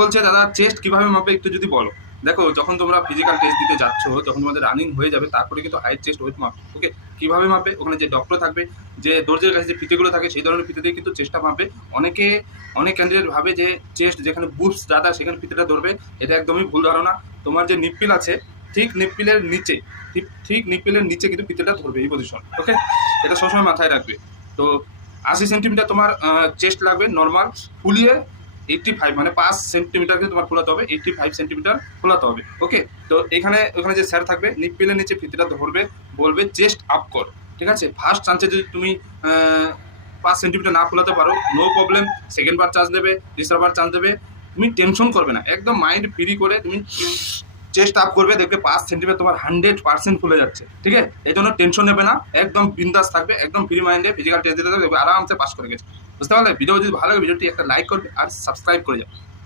বলছে দাদা চেস্ট কিভাবে মাপে একটু যদি বলো। দেখো যখন তোমরা ফিজিক্যাল টেস্ট দিতে যাচ্ছ, যখন তোমাদের রানিং হয়ে যাবে, তারপরে কিন্তু হাইট চেস্ট ওয়েট মাপে। ওকে, কিভাবে মাপে? ওখানে যে ডক্টর থাকবে, যে দর্জির কাছে যে ফিতেগুলো থাকে, সেই ধরনের ফিতে দিয়ে কিন্তু চেস্টটা মাপবে। অনেক ক্যান্ডিডেট ভাবে যে চেস্ট যেখানে বুস্ট দাদা সেখানে ফিতেটা ধরবে। এটা একদমই ভুল ধারণা। তোমার যে নিপ্পিল আছে, ঠিক নিপ্পিলের নিচে, ঠিক নিপ্পিলের নিচে কিন্তু ফিতেটা ধরবে, এই পজিশন। ওকে, এটা সবসময় মাথায় রাখবে। তো 80 সেন্টিমিটার তোমার চেস্ট লাগবে নর্মাল, ফুলিয়ে 85 মানে 5 সেন্টিমিটারকে তোমার খোলাতে হবে, 85 সেন্টিমিটার খোলাতে হবে। ওকে, তো ওখানে যে স্যার থাকবে, নিপ্পিলের নিচে ফিতেটা ধরবে, বলবে চেস্ট আপ কর। ঠিক আছে, ফার্স্ট চান্সে যদি তুমি 5 সেন্টিমিটার না খোলাতে পারো, নো প্রবলেম, সেকেন্ড বার চান্স দেবে, তিসরাবার চান্স দেবে। তুমি টেনশন করবে না, একদম মাইন্ড ফ্রি করে তুমি চেস্ট আপ করবে, দেখবে 5 সেন্টিমিটার তোমার 100% খুলে যাচ্ছে। ঠিক আছে, এই জন্য টেনশন নেবে না, একদম বিন্দাস থাকবে, একদম ফ্রি মাইন্ডে ফিজিক্যাল টেস্ট দিতে থাকবে, আরামসে পাস করে গেছে। বুঝতে পারলে? ভিডিও যদি ভালো লাগে ভিডিওটি একটা লাইক করবে আর সাবস্ক্রাইব করে যাবে।